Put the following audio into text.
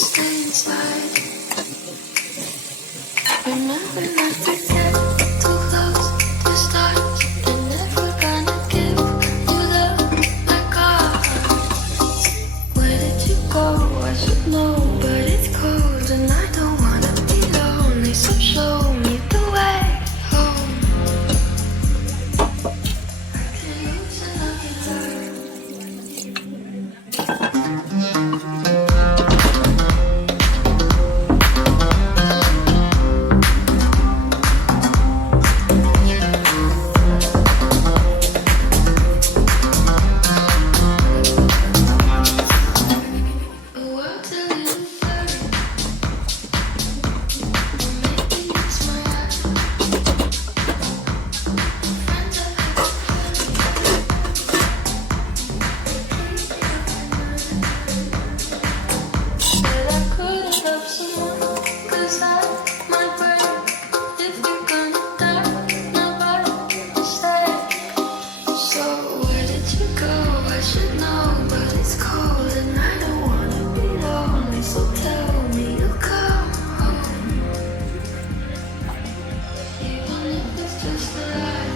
stay inside. Remember not to get too close to stars. They're never gonna give you love like ours. Where did you go? I should know, but it's cold and I don't wanna be lonely. So show me the way home. I can lose and I can hurt. A world to live for. Maybe it's my eyes. Friends I said I couldn't love someone, 'cause I might break. If you're gonna die, nobody will stay. So where did you go? I should know, but it's cold and I don't wanna be lonely. So tell me you'll come home, even if it's just a lie.